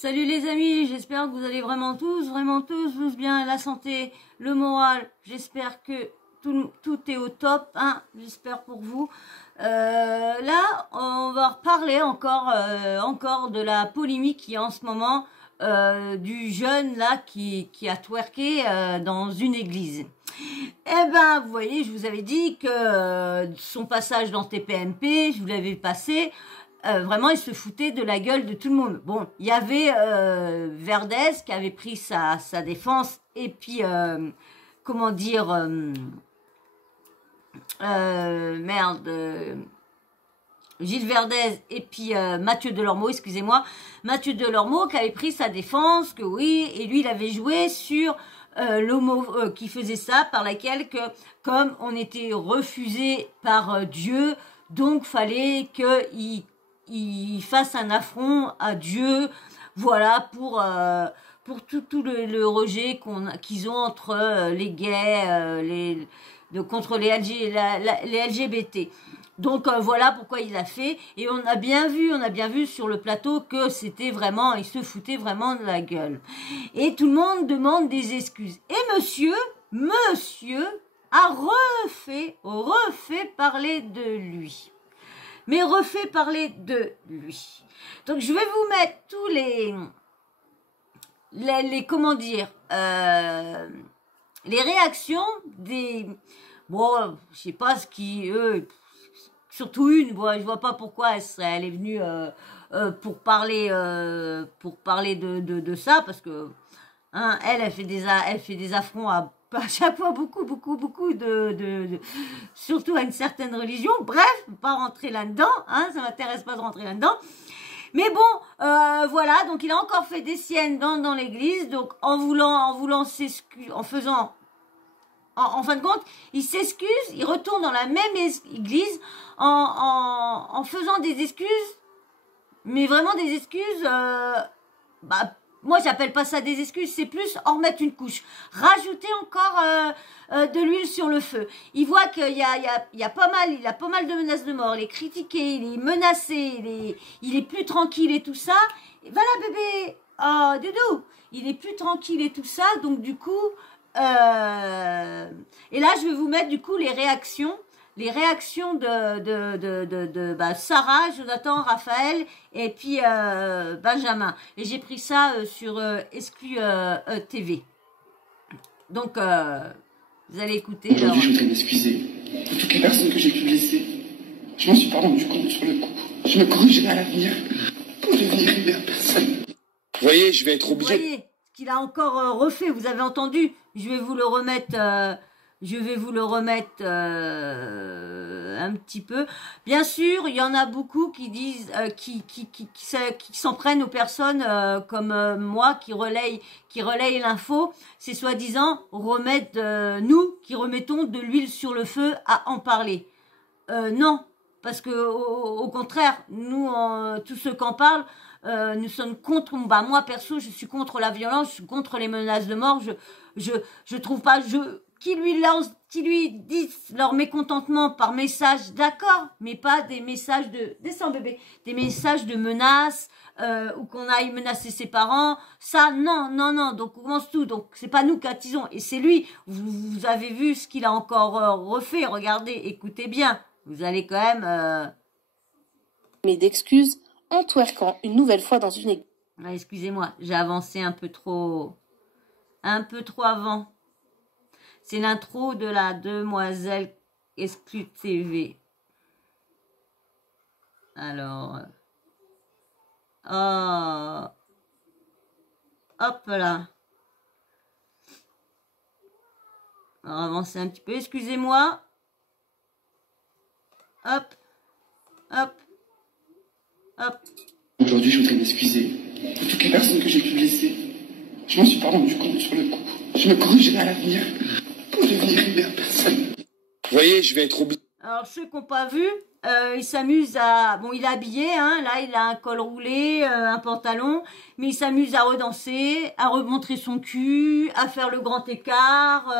Salut les amis, j'espère que vous allez vraiment tous bien, la santé, le moral, j'espère que tout est au top, hein, j'espère pour vous. Là, on va reparler encore de la polémique qui est en ce moment du jeune là qui a twerké dans une église. Eh ben, vous voyez, je vous avais dit que son passage dans TPMP, je vous l'avais passé. Vraiment, il se foutait de la gueule de tout le monde. Bon, il y avait Verdez qui avait pris sa défense et puis, comment dire, Gilles Verdez et puis Mathieu Delormeau, excusez-moi, Mathieu Delormeau qui avait pris sa défense, que oui, et lui il avait joué sur l'homo qui faisait ça, par laquelle que comme on était refusé par Dieu, donc fallait qu'il fasse un affront à Dieu, voilà, pour tout le rejet qu'ils ont entre les gays, contre les LGBT. Donc voilà pourquoi il l'a fait, et on a bien vu sur le plateau que c'était vraiment, il se foutait vraiment de la gueule. Et tout le monde demande des excuses. Et monsieur a refait parler de lui. Mais refait parler de lui. Donc je vais vous mettre tous les comment dire, les réactions des, bon, je sais pas ce qui, surtout une, je vois pas pourquoi elle est venue pour parler de ça, parce que hein, elle fait des affronts à chaque fois beaucoup de surtout à une certaine religion. Bref, pas rentrer là-dedans, hein, ça m'intéresse pas de rentrer là-dedans. Mais bon, voilà, donc il a encore fait des siennes dans l'église, donc en voulant s'excuser, en fin de compte, il s'excuse, il retourne dans la même église en faisant des excuses, mais vraiment des excuses, moi j'appelle pas ça des excuses, c'est plus en remettre une couche, rajouter encore de l'huile sur le feu. Il voit qu'il y a pas mal de menaces de mort, il est critiqué, il est menacé, il est plus tranquille et tout ça. Et voilà bébé, oh doudou, il est plus tranquille et tout ça, donc du coup, et là je vais vous mettre du coup les réactions de Sarah, Jonathan, Raphaël et puis Benjamin. Et j'ai pris ça sur Exclu TV. Donc vous allez écouter. Aujourd'hui, je voudrais m'excuser pour toutes les personnes que j'ai pu blesser. Je m'en suis pas rendu compte sur le coup. Je me corrigerai à l'avenir pour devenir une meilleure personne. Vous voyez, je vais être obligé. Vous voyez ce qu'il a encore refait, vous avez entendu. Je vais vous le remettre un petit peu. Bien sûr, il y en a beaucoup qui disent, qui s'en prennent aux personnes comme moi qui relayent l'info. C'est soi-disant nous qui remettons de l'huile sur le feu à en parler. Non, parce que au contraire, nous, tous ceux qui en parlent, nous sommes contre. Moi perso, je suis contre la violence, je suis contre les menaces de mort. Je trouve pas, qui lui disent leur mécontentement par message, d'accord, mais pas des messages descends bébé, des messages de menaces, ou qu'on aille menacer ses parents, ça, non, donc on commence tout, donc c'est pas nous qui attisons, et c'est lui, vous avez vu ce qu'il a encore refait, regardez, écoutez bien, vous allez quand même... Mais d'excuses en twerkant une nouvelle fois dans une église. Ah, excusez-moi, j'ai avancé un peu trop avant. C'est l'intro de la demoiselle Exclu TV. Alors, hop là. On va avancer un petit peu. Excusez-moi. Hop. Aujourd'hui, je voudrais m'excuser pour toutes les personnes que j'ai pu blesser. Je m'en suis pas rendu compte sur le coup. Je me corrigerai à l'avenir pour devenir une meilleure personne. Vous voyez, je vais être obligé. Alors, ceux qui n'ont pas vu, il s'amuse à... Bon, il est habillé, hein, là, il a un col roulé, un pantalon, mais il s'amuse à redanser, à remontrer son cul, à faire le grand écart,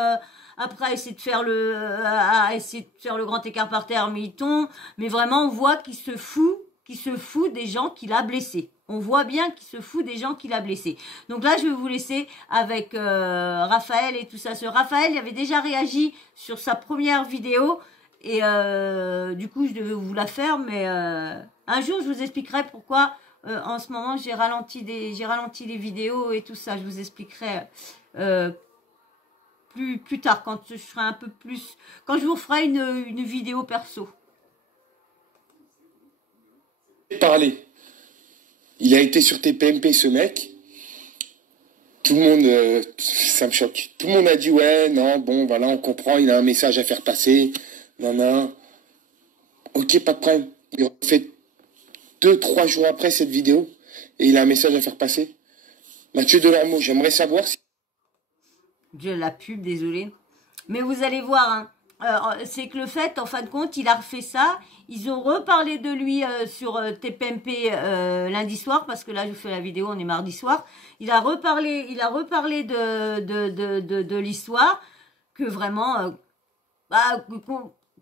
après à essayer de faire le grand écart par terre, mais il tombe. Mais vraiment, on voit qu'il se fout des gens qu'il a blessés. On voit bien qu'il se fout des gens qu'il a blessés. Donc là, je vais vous laisser avec Raphaël et tout ça. Ce Raphaël, il avait déjà réagi sur sa première vidéo. Et du coup, je devais vous la faire. Mais un jour, je vous expliquerai pourquoi en ce moment, j'ai ralenti les vidéos et tout ça. Je vous expliquerai plus tard, quand je ferai un peu plus... Quand je vous ferai une vidéo perso. Parler. Il a été sur TPMP, ce mec. Tout le monde, ça me choque. Tout le monde a dit, ouais, non, bon, voilà, on comprend, il a un message à faire passer. Non, non. Ok, pas de problème. Il a fait 2-3 jours après cette vidéo et il a un message à faire passer. Mathieu Delormeau, j'aimerais savoir si... Dieu, la pub, désolé. Mais vous allez voir, hein. C'est que le fait, en fin de compte, il a refait ça. Ils ont reparlé de lui sur TPMP lundi soir, parce que là, je vous fais la vidéo, on est mardi soir. Il a reparlé de l'histoire, que vraiment,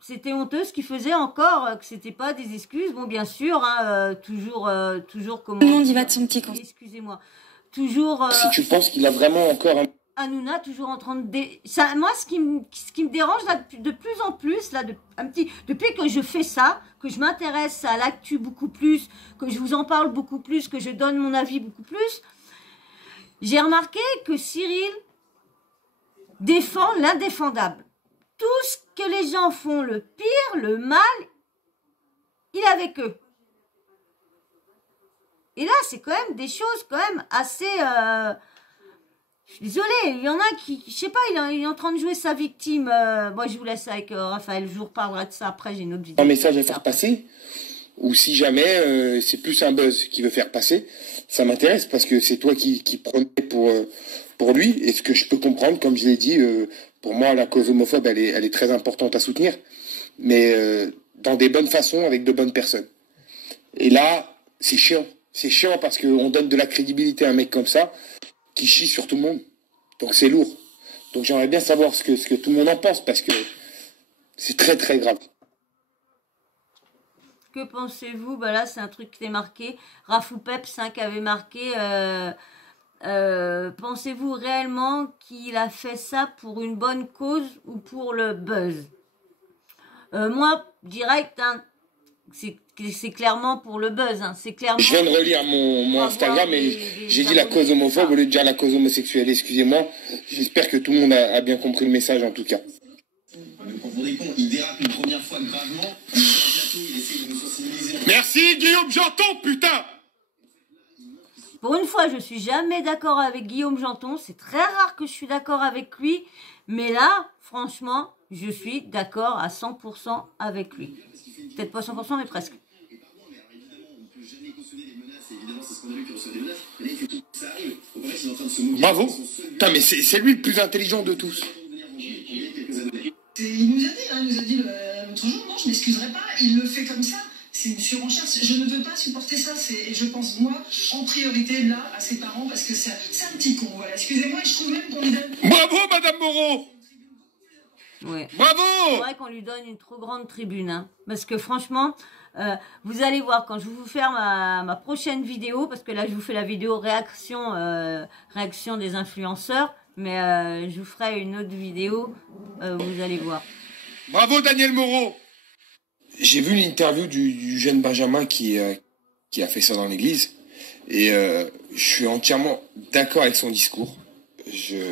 c'était honteux ce qu'il faisait encore, que c'était pas des excuses. Bon, bien sûr, hein, toujours comme... Tout le monde y va de son petit camp. Excusez-moi. Toujours... si tu penses qu'il a vraiment encore un... Hanouna toujours en train de... Ça, moi, ce qui me dérange là, de plus en plus, là, depuis que je fais ça, que je m'intéresse à l'actu beaucoup plus, que je vous en parle beaucoup plus, que je donne mon avis beaucoup plus, j'ai remarqué que Cyril défend l'indéfendable. Tout ce que les gens font, le pire, le mal, il est avec eux. Et là, c'est quand même des choses quand même assez... Je suis désolée, il y en a qui, je sais pas, il est en train de jouer sa victime. Moi, je vous laisse avec Raphaël, je vous reparlerai de ça après, j'ai une autre vidéo. Un message à faire passer, ou si jamais c'est plus un buzz qui veut faire passer, ça m'intéresse parce que c'est toi qui prenais pour lui, et ce que je peux comprendre, comme je l'ai dit, pour moi, la cause homophobe, elle est très importante à soutenir, mais dans des bonnes façons, avec de bonnes personnes. Et là, c'est chiant. C'est chiant parce qu'on donne de la crédibilité à un mec comme ça, qui chie sur tout le monde. Donc c'est lourd. Donc j'aimerais bien savoir ce que tout le monde en pense, parce que c'est très très grave. Que pensez-vous? Bah là, c'est un truc qui est marqué. Rafou Peps qui avait marqué. Pensez-vous réellement qu'il a fait ça pour une bonne cause ou pour le buzz? Moi, direct, hein, c'est clairement pour le buzz. Hein, c'est clairement... Je viens de relire mon Instagram et j'ai dit la cause homophobe au lieu de dire la cause homosexuelle. Excusez-moi. J'espère que tout le monde a bien compris le message en tout cas. Il dérape une première fois gravement. Il essaie de nous sensibiliser. Merci Guillaume Janton, putain! Pour une fois, je suis jamais d'accord avec Guillaume Janton. C'est très rare que je suis d'accord avec lui. Mais là, franchement, je suis d'accord à 100% avec lui. Peut-être pas 100%, mais presque. Bravo. Putain, mais c'est lui le plus intelligent de tous. Il nous a dit, l'autre jour, non, je m'excuserai pas. Il le fait comme ça. C'est une surenchère. Je ne veux pas supporter ça. Et je pense, moi, en priorité, là, à ses parents, parce que c'est un petit con. Voilà. Excusez-moi, et je trouve même qu'on lui donne... Bravo, Madame Moreau. Ouais. Bravo. C'est vrai qu'on lui donne une trop grande tribune. Hein, parce que franchement, vous allez voir quand je vais vous faire ma prochaine vidéo, parce que là, je vous fais la vidéo réaction des influenceurs. Mais je vous ferai une autre vidéo, vous allez voir. Bravo Daniel Moreau. J'ai vu l'interview du jeune Benjamin qui a fait ça dans l'église. Et je suis entièrement d'accord avec son discours.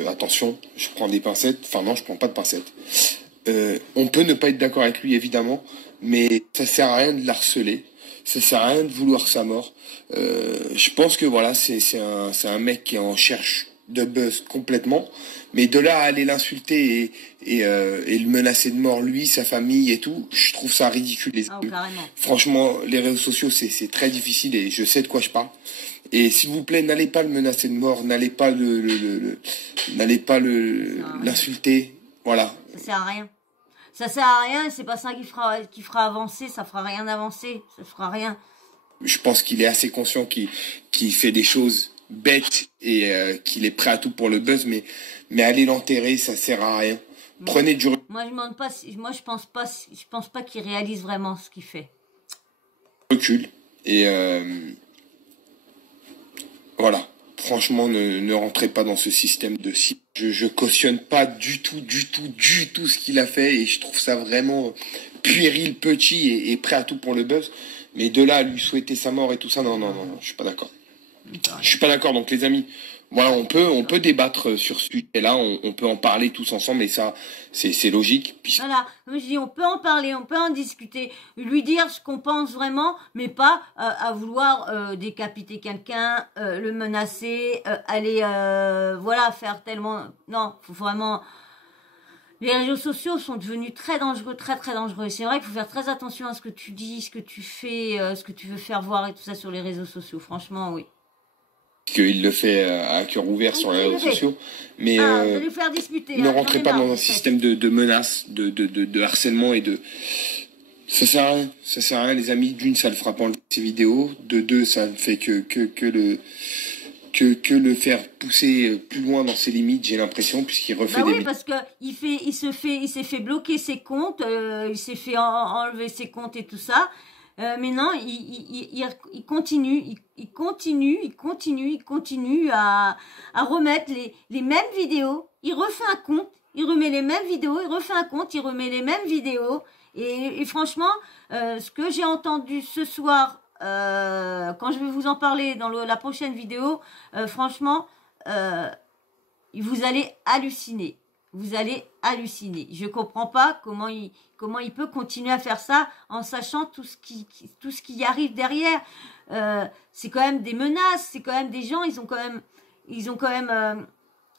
Attention, je prends des pincettes. Enfin non, je prends pas de pincettes. On peut ne pas être d'accord avec lui, évidemment. Mais ça sert à rien de l'harceler. Ça sert à rien de vouloir sa mort. Je pense que voilà, c'est un mec qui en cherche de buzz complètement, mais de là à aller l'insulter et le menacer de mort, lui, sa famille et tout, je trouve ça ridicule. Franchement, les réseaux sociaux, c'est très difficile et je sais de quoi je parle. Et s'il vous plaît, n'allez pas le menacer de mort, n'allez pas l'insulter, voilà. Ça sert à rien. Ça sert à rien, c'est pas ça qui fera avancer, ça fera rien avancer, ça fera rien. Je pense qu'il est assez conscient qu'il fait des choses bête et qu'il est prêt à tout pour le buzz, mais aller l'enterrer, ça sert à rien. Prenez du je pense pas qu'il réalise vraiment ce qu'il fait. recul et Voilà. Franchement, ne rentrez pas dans ce système de si. Je cautionne pas du tout ce qu'il a fait et je trouve ça vraiment puéril, petit et prêt à tout pour le buzz. Mais de là à lui souhaiter sa mort et tout ça, non, je suis pas d'accord. Je suis pas d'accord. Donc les amis, voilà, on peut débattre sur ce sujet-là, on peut en parler tous ensemble et ça, c'est logique. Voilà, comme je dis, on peut en parler, on peut en discuter, lui dire ce qu'on pense vraiment, mais pas à vouloir décapiter quelqu'un, le menacer, aller, voilà, faire tellement... Non, faut vraiment... Les réseaux sociaux sont devenus très dangereux, très dangereux. C'est vrai qu'il faut faire très attention à ce que tu dis, ce que tu fais, ce que tu veux faire voir et tout ça sur les réseaux sociaux. Franchement, oui. Qu'il le fait à cœur ouvert sur les réseaux sociaux, mais de lui faire discuter, ne rentrez pas dans un système de menaces, de harcèlement et de... Ça sert à rien les amis. D'une, ça le fera pas ces vidéos. De deux, ça ne fait que le faire pousser plus loin dans ses limites, j'ai l'impression, puisqu'il refait oui, parce que il s'est fait bloquer ses comptes, il s'est fait enlever ses comptes et tout ça. Mais non, il continue à remettre les mêmes vidéos. Il refait un compte, il remet les mêmes vidéos, il refait un compte, il remet les mêmes vidéos. Et franchement, ce que j'ai entendu ce soir, quand je vais vous en parler dans la prochaine vidéo, franchement, vous allez halluciner. Vous allez halluciner. Je comprends pas comment il peut continuer à faire ça en sachant tout ce qui y arrive derrière. C'est quand même des menaces, c'est quand même des gens, ils ont quand même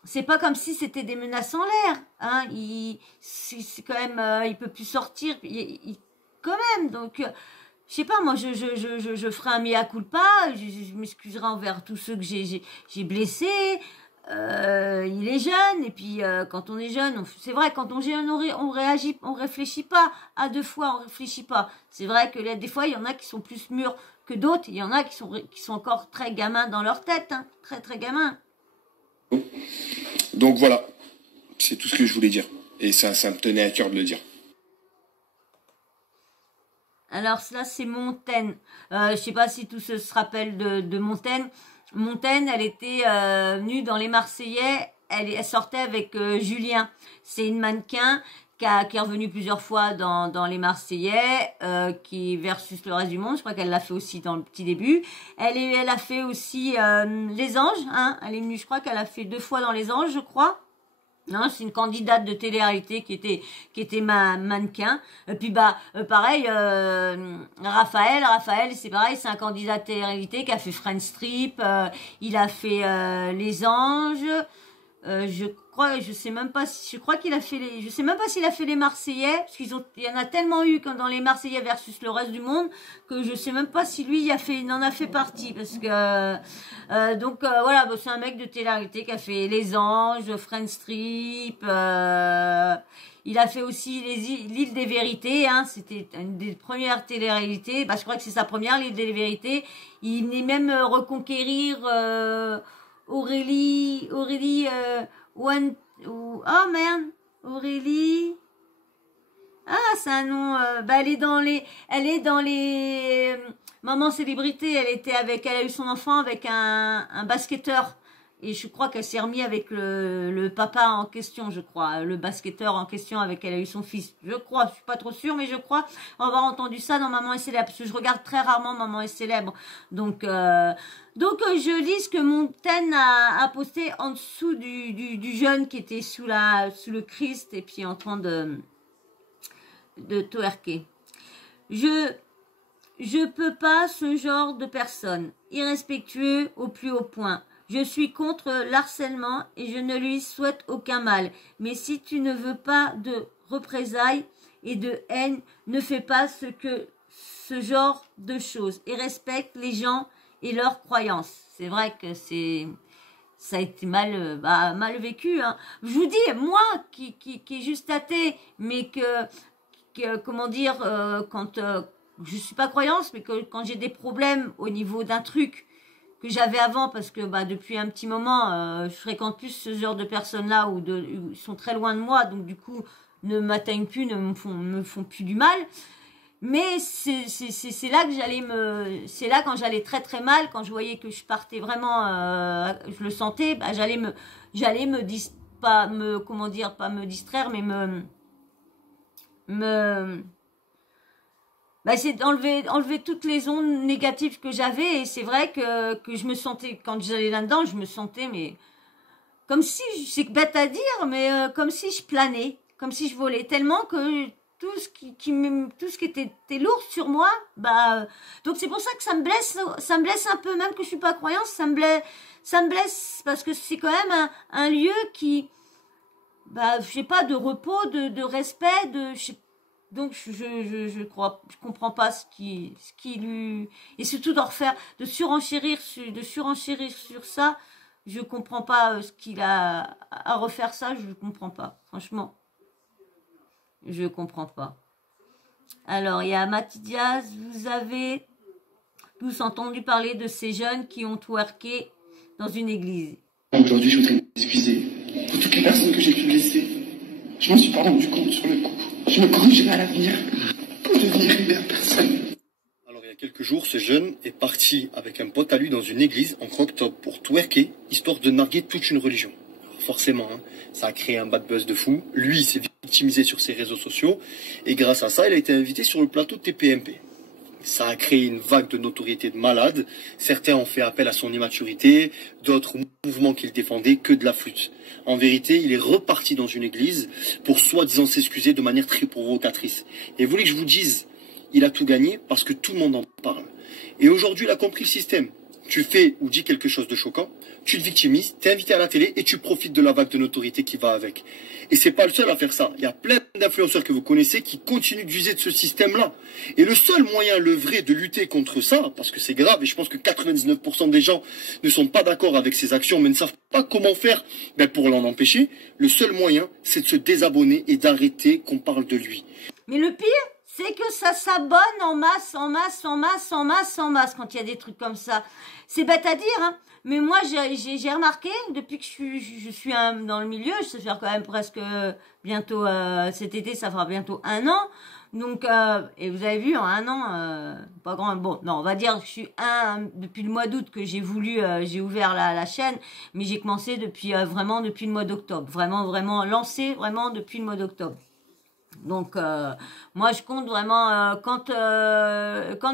c'est pas comme si c'était des menaces en l'air, hein. C'est quand même, il peut plus sortir, quand même. Donc, je sais pas, moi, je ferai un mea culpa, je m'excuserai envers tous ceux que j'ai blessés. Il est jeune, et puis quand on est jeune, c'est vrai, quand on est jeune, on réagit, on réfléchit pas à deux fois, on réfléchit pas. C'est vrai que là, des fois, il y en a qui sont plus mûrs que d'autres, il y en a qui sont encore très gamins dans leur tête, hein, très gamins. Donc voilà, c'est tout ce que je voulais dire, et ça me tenait à cœur de le dire. Alors là, c'est Montaigne. Je sais pas si tous se rappellent de Montaigne. Montaigne, elle était venue dans les Marseillais, elle sortait avec Julien. C'est une mannequin qui est revenue plusieurs fois dans les Marseillais, qui versus le reste du monde. Je crois qu'elle l'a fait aussi dans le petit début. Elle a fait aussi les Anges, hein. Elle est venue, je crois qu'elle a fait 2 fois dans les Anges, je crois. Non, c'est une candidate de télé-réalité qui était mannequin. Et puis pareil, Raphaël, c'est pareil, c'est un candidat de télé-réalité qui a fait Friends Strip, il a fait Les Anges. Je sais même pas s'il a fait les Marseillais, parce il y en a tellement eu dans les Marseillais versus le reste du monde, que je sais même pas si lui il en a fait partie, parce que, donc, voilà, c'est un mec de télé-réalité qui a fait Les Anges, Friends Strip, il a fait aussi l'île des vérités, hein, c'était une des premières télé-réalités, je crois que c'est sa première, l'île des vérités. Il venait même reconquérir, Aurélie, oh merde, Aurélie. Ah, c'est un nom. Elle est dans les Maman Célébrité. Elle a eu son enfant avec un basketteur. Et je crois qu'elle s'est remise avec le papa en question, je crois. Le basketteur en question avec elle a eu son fils. Je crois, je suis pas trop sûre, mais je crois avoir entendu ça dans Maman est célèbre. Parce que je regarde très rarement Maman est célèbre. Donc je lis ce que Montaigne a posté en dessous du jeune qui était sous le Christ et puis en train de twerker. Je peux pas ce genre de personne, irrespectueux au plus haut point. Je suis contre l'harcèlement et je ne lui souhaite aucun mal. Mais si tu ne veux pas de représailles et de haine, ne fais pas ce genre de choses et respecte les gens et leurs croyances. C'est vrai que ça a été mal vécu, hein. Je vous dis, moi qui est juste athée, mais comment dire, quand je suis pas croyance, mais quand j'ai des problèmes au niveau d'un truc que j'avais avant, parce que depuis un petit moment, je fréquente plus ce genre de personnes-là où ils sont très loin de moi, donc du coup ne m'atteignent plus, ne me font plus du mal. Mais c'est là que c'est là quand j'allais très très mal, quand je voyais que je partais vraiment, je le sentais, bah, comment dire, pas me distraire, mais bah, c'est enlever toutes les ondes négatives que j'avais. Et c'est vrai que je me sentais, quand j'allais là-dedans, je me sentais, mais comme si, c'est bête à dire, mais comme si je planais, comme si je volais, tellement que tout ce tout ce qui était lourd sur moi, bah, donc c'est pour ça que ça me blesse un peu, même que je suis pas croyante, ça me blesse parce que c'est quand même un lieu qui, bah, je sais pas, de repos, de respect, donc je comprends pas ce qui lui, et surtout de surenchérir sur ça, je comprends pas ce qu'il a à refaire ça, je comprends pas, franchement. Je comprends pas. Alors, il y a Mathias Diaz. Vous avez tous entendu parler de ces jeunes qui ont twerké dans une église. Aujourd'hui, je voudrais m'excuser pour toutes les personnes que j'ai pu blesser. Je m'en suis pas rendu compte sur le coup. Je me corrigerai à l'avenir pour devenir une meilleure personne. Alors, il y a quelques jours, ce jeune est parti avec un pote à lui dans une église en octobre pour twerker, histoire de narguer toute une religion. Forcément, hein, ça a créé un bad buzz de fou. Lui, il s'est victimisé sur ses réseaux sociaux. Et grâce à ça, il a été invité sur le plateau de TPMP. Ça a créé une vague de notoriété de malade. Certains ont fait appel à son immaturité. D'autres mouvements qu'il défendait que de la flûte. En vérité, il est reparti dans une église pour soi-disant s'excuser de manière très provocatrice. Et vous voulez que je vous dise, il a tout gagné parce que tout le monde en parle. Et aujourd'hui, il a compris le système. Tu fais ou dis quelque chose de choquant, tu te victimises, t'es invité à la télé et tu profites de la vague de notoriété qui va avec. Et c'est pas le seul à faire ça. Il y a plein d'influenceurs que vous connaissez qui continuent d'user de ce système-là. Et le seul moyen, le vrai, de lutter contre ça, parce que c'est grave, et je pense que 99% des gens ne sont pas d'accord avec ces actions, mais ne savent pas comment faire pour l'en empêcher, le seul moyen, c'est de se désabonner et d'arrêter qu'on parle de lui. Mais le pire, c'est que ça s'abonne en masse quand il y a des trucs comme ça. C'est bête à dire, hein. Mais moi, j'ai remarqué, depuis que je suis dans le milieu, ça fait quand même presque bientôt, cet été, ça fera bientôt 1 an. Donc, et vous avez vu, en 1 an, pas grand, bon, non, on va dire que je suis depuis le mois d'août que j'ai ouvert la chaîne, mais j'ai commencé vraiment depuis le mois d'octobre. Vraiment lancé, vraiment depuis le mois d'octobre. Donc, moi, je compte vraiment, quand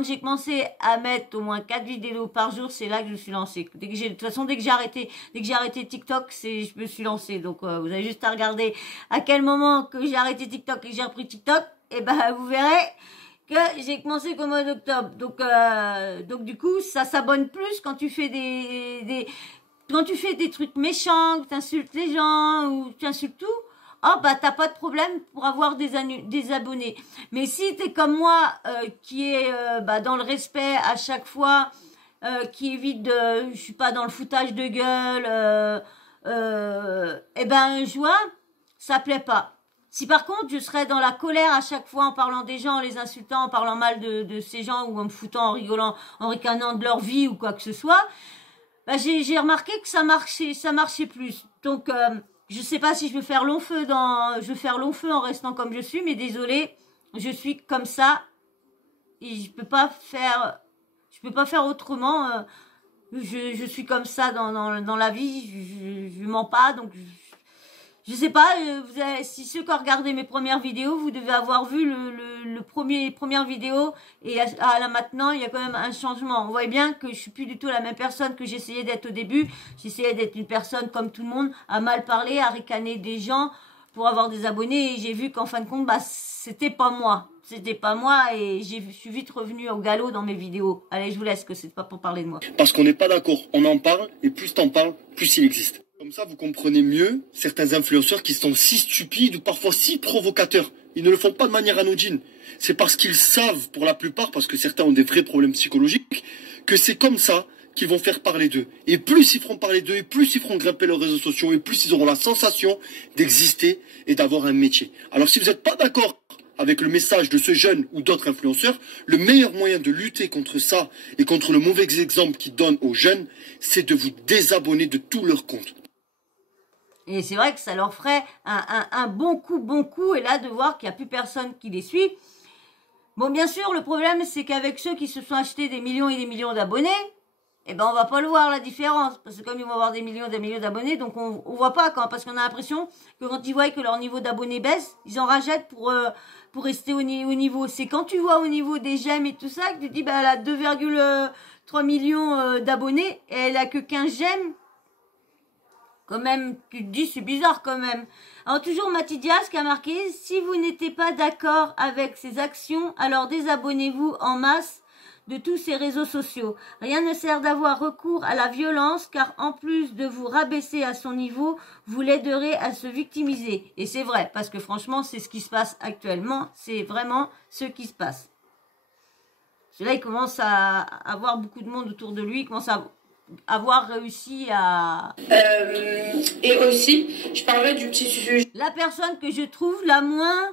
j'ai commencé à mettre au moins 4 vidéos par jour, c'est là que je me suis lancée. De toute façon, dès que j'ai arrêté TikTok, je me suis lancée. Donc, vous avez juste à regarder à quel moment que j'ai arrêté TikTok et que j'ai repris TikTok, et ben, vous verrez que j'ai commencé qu'au mois d'octobre. Donc, du coup, ça s'abonne plus quand tu fais quand tu fais des trucs méchants, que tu insultes les gens, ou tu insultes tout. Oh, bah, t'as pas de problème pour avoir des abonnés. Mais si t'es comme moi, qui est dans le respect à chaque fois, qui évite je suis pas dans le foutage de gueule, eh ben, je vois, ça plaît pas. Si par contre, je serais dans la colère à chaque fois en parlant des gens, en les insultant, en parlant mal de ces gens, ou en me foutant, en rigolant, en ricanant de leur vie ou quoi que ce soit, bah, j'ai remarqué que ça marchait plus. Donc, je sais pas si je vais faire long feu en restant comme je suis, mais désolé, je suis comme ça et je peux pas faire autrement. Je suis comme ça dans la vie, je mens pas, donc je sais pas. Si ceux qui ont regardé mes premières vidéos, vous devez avoir vu le première vidéo et là maintenant, il y a quand même un changement. On voit bien que je suis plus du tout la même personne que j'essayais d'être au début. J'essayais d'être une personne comme tout le monde, à mal parler, à ricaner des gens pour avoir des abonnés. Et j'ai vu qu'en fin de compte, bah, c'était pas moi. C'était pas moi et je suis vite revenue au galop dans mes vidéos. Allez, je vous laisse, que c'est pas pour parler de moi. Parce qu'on n'est pas d'accord, on en parle et plus t'en parles, plus il existe. Comme ça, vous comprenez mieux certains influenceurs qui sont si stupides ou parfois si provocateurs. Ils ne le font pas de manière anodine. C'est parce qu'ils savent, pour la plupart, parce que certains ont des vrais problèmes psychologiques, que c'est comme ça qu'ils vont faire parler d'eux. Et plus ils feront parler d'eux, et plus ils feront grimper leurs réseaux sociaux, et plus ils auront la sensation d'exister et d'avoir un métier. Alors si vous n'êtes pas d'accord avec le message de ce jeune ou d'autres influenceurs, le meilleur moyen de lutter contre ça et contre le mauvais exemple qu'ils donnent aux jeunes, c'est de vous désabonner de tous leurs comptes. Et c'est vrai que ça leur ferait un bon coup, et là de voir qu'il n'y a plus personne qui les suit, Bon, bien sûr, le problème, c'est qu'avec ceux qui se sont achetés des millions et des millions d'abonnés, eh ben, on va pas le voir, la différence. Parce que comme ils vont avoir des millions d'abonnés, donc on voit pas quand, parce qu'on a l'impression que quand ils voient que leur niveau d'abonnés baisse, ils en rachètent pour rester au niveau. C'est quand tu vois au niveau des j'aime et tout ça, que tu te dis, bah, elle a 2,3 millions d'abonnés et elle a que 15 j'aime. Quand même, tu te dis, c'est bizarre quand même. Alors toujours Mathidias qui a marqué, si vous n'étiez pas d'accord avec ces actions, alors désabonnez-vous en masse de tous ces réseaux sociaux. Rien ne sert d'avoir recours à la violence, car en plus de vous rabaisser à son niveau, vous l'aiderez à se victimiser. Et c'est vrai, parce que franchement, c'est ce qui se passe actuellement. C'est vraiment ce qui se passe. Parce que là, il commence à avoir beaucoup de monde autour de lui, il commence à avoir réussi à... Et aussi, je parlerai du petit sujet. La personne que je trouve la moins...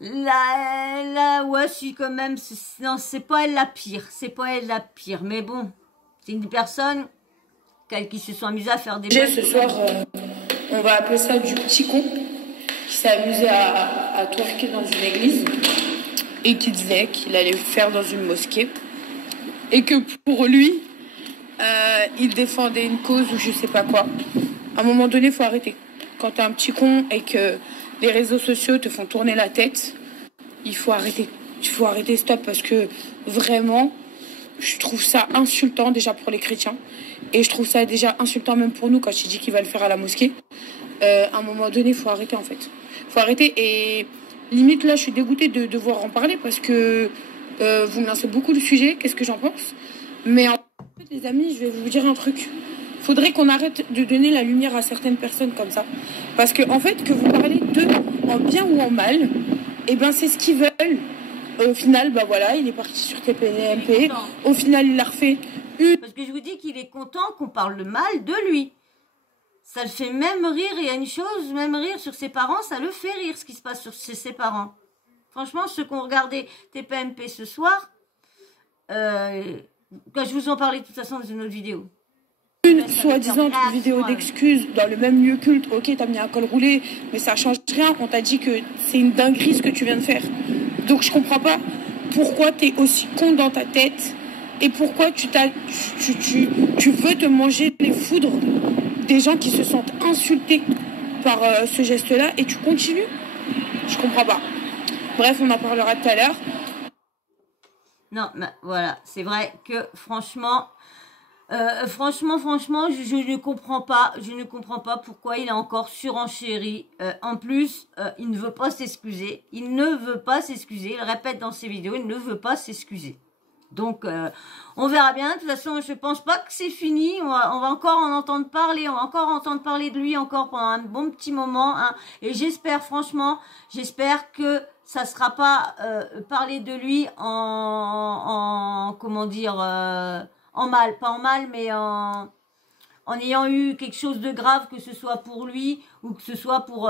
ouais, si, quand même, non, c'est pas elle la pire, c'est pas elle la pire, mais bon, c'est une personne qui se sont amusés à faire des... Ce soir, on va appeler ça du petit con, qui s'est amusé à twerker dans une église, et qui disait qu'il allait le faire dans une mosquée, et que pour lui, il défendait une cause ou je sais pas quoi. À un moment donné, il faut arrêter. Quand t'es un petit con et que les réseaux sociaux te font tourner la tête, il faut arrêter. Il faut arrêter, stop, parce que vraiment, je trouve ça insultant déjà pour les chrétiens. Et je trouve ça déjà insultant même pour nous quand il dit qu'il va le faire à la mosquée. À un moment donné, il faut arrêter en fait. Il faut arrêter et limite là, je suis dégoûtée de devoir en parler parce que vous me lancez beaucoup le sujet, qu'est-ce que j'en pense. Mais en fait, les amis, je vais vous dire un truc. Faudrait qu'on arrête de donner la lumière à certaines personnes comme ça. Parce que, en fait, que vous parlez d'eux en bien ou en mal, eh ben, c'est ce qu'ils veulent. Au final, bah voilà, il est parti sur TPMP. Au final, il a refait une... Parce que je vous dis qu'il est content qu'on parle le mal de lui. Ça le fait même rire. Il y a une chose, même rire sur ses parents, ça le fait rire ce qui se passe sur ses parents. Franchement, ceux qui ont regardé TPMP ce soir, quand je vous en parlais de toute façon dans une autre vidéo. Une soi-disant vidéo d'excuses dans le même lieu culte. Ok, t'as mis un col roulé, mais ça change rien. On t'a dit que c'est une dinguerie ce que tu viens de faire. Donc je comprends pas pourquoi t'es aussi con dans ta tête et pourquoi tu veux te manger les foudres des gens qui se sentent insultés par ce geste-là et tu continues. Je comprends pas. Bref, on en parlera tout à l'heure. Non, mais voilà, c'est vrai que franchement, je ne comprends pas pourquoi il a encore surenchéri. En plus, il ne veut pas s'excuser. Il le répète dans ses vidéos, il ne veut pas s'excuser. Donc, on verra bien. De toute façon, je pense pas que c'est fini. On va encore en entendre parler. On va encore entendre parler de lui encore pendant un bon petit moment. Hein. Et j'espère, franchement, que ça sera pas parler de lui comment dire, en mal, pas en mal, mais en ayant eu quelque chose de grave, que ce soit pour lui ou que ce soit pour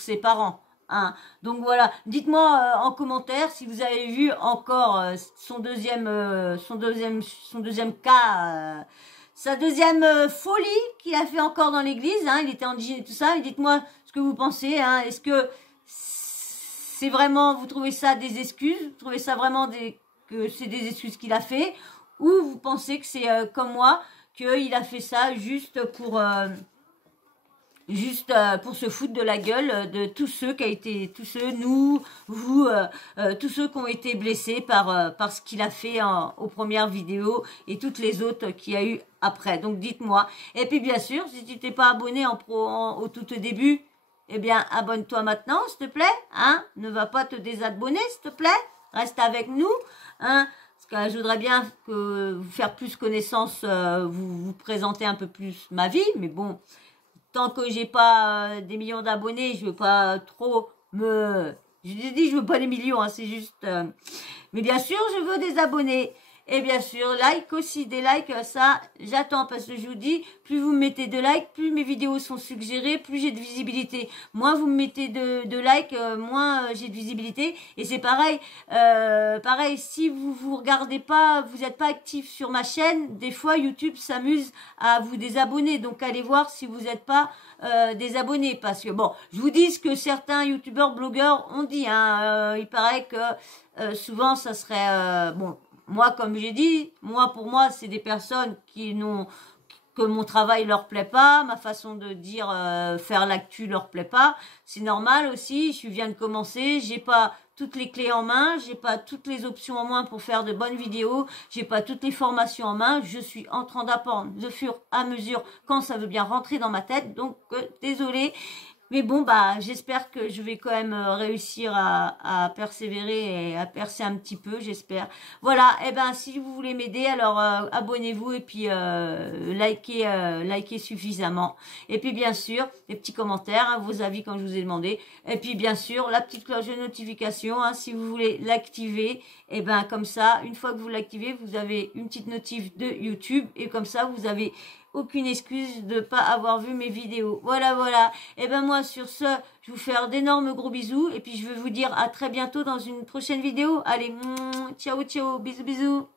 ses parents. Hein. Donc voilà, dites-moi en commentaire si vous avez vu encore son deuxième cas, sa deuxième folie qu'il a fait encore dans l'église. Hein. Il était en jean et tout ça. Et dites-moi ce que vous pensez. Hein. Est-ce que c'est vraiment, vous trouvez ça des excuses? Vous trouvez ça vraiment que c'est des excuses qu'il a fait? Ou vous pensez que c'est comme moi, qu'il a fait ça juste pour se foutre de la gueule de tous ceux tous ceux, nous, vous, tous ceux qui ont été blessés par ce qu'il a fait aux premières vidéos et toutes les autres qu'il y a eu après. Donc dites-moi. Et puis bien sûr, si tu t'es pas abonné au tout début, eh bien abonne-toi maintenant, s'il te plaît. Hein, ne va pas te désabonner, s'il te plaît. Reste avec nous. Hein. Parce que je voudrais bien vous faire plus connaissance, vous présenter un peu plus ma vie, mais bon, tant que j'ai pas des millions d'abonnés, je veux pas trop je veux pas des millions, hein, c'est juste... mais bien sûr, je veux des abonnés. Et bien sûr, like aussi, des likes, ça, j'attends parce que je vous dis, plus vous me mettez de likes, plus mes vidéos sont suggérées, plus j'ai de visibilité. Moins vous me mettez de likes, moins j'ai de visibilité. Et c'est pareil, pareil, si vous regardez pas, vous n'êtes pas actif sur ma chaîne, des fois YouTube s'amuse à vous désabonner. Donc allez voir si vous n'êtes pas désabonné, parce que bon, je vous dis ce que certains youtubeurs, blogueurs ont dit, hein, il paraît que souvent ça serait bon. Moi, comme j'ai dit, pour moi, c'est des personnes que mon travail leur plaît pas, ma façon de dire, faire l'actu leur plaît pas. C'est normal aussi, je viens de commencer, j'ai pas toutes les clés en main, j'ai pas toutes les options en main pour faire de bonnes vidéos, j'ai pas toutes les formations en main, je suis en train d'apprendre de fur et à mesure quand ça veut bien rentrer dans ma tête, donc désolée. Mais bon, bah, j'espère que je vais quand même réussir à persévérer et à percer un petit peu, j'espère. Voilà, et ben si vous voulez m'aider, alors abonnez-vous et puis likez suffisamment. Et puis bien sûr, les petits commentaires, hein, vos avis quand je vous ai demandé. Et puis bien sûr, la petite cloche de notification, hein, si vous voulez l'activer. Et ben comme ça, une fois que vous l'activez, vous avez une petite notif de YouTube et comme ça, vous avez aucune excuse de pas avoir vu mes vidéos. Voilà, voilà. Et ben moi, sur ce, je vous fais d'énormes gros bisous. Et puis, je vais vous dire à très bientôt dans une prochaine vidéo. Allez, ciao, ciao, bisous, bisous.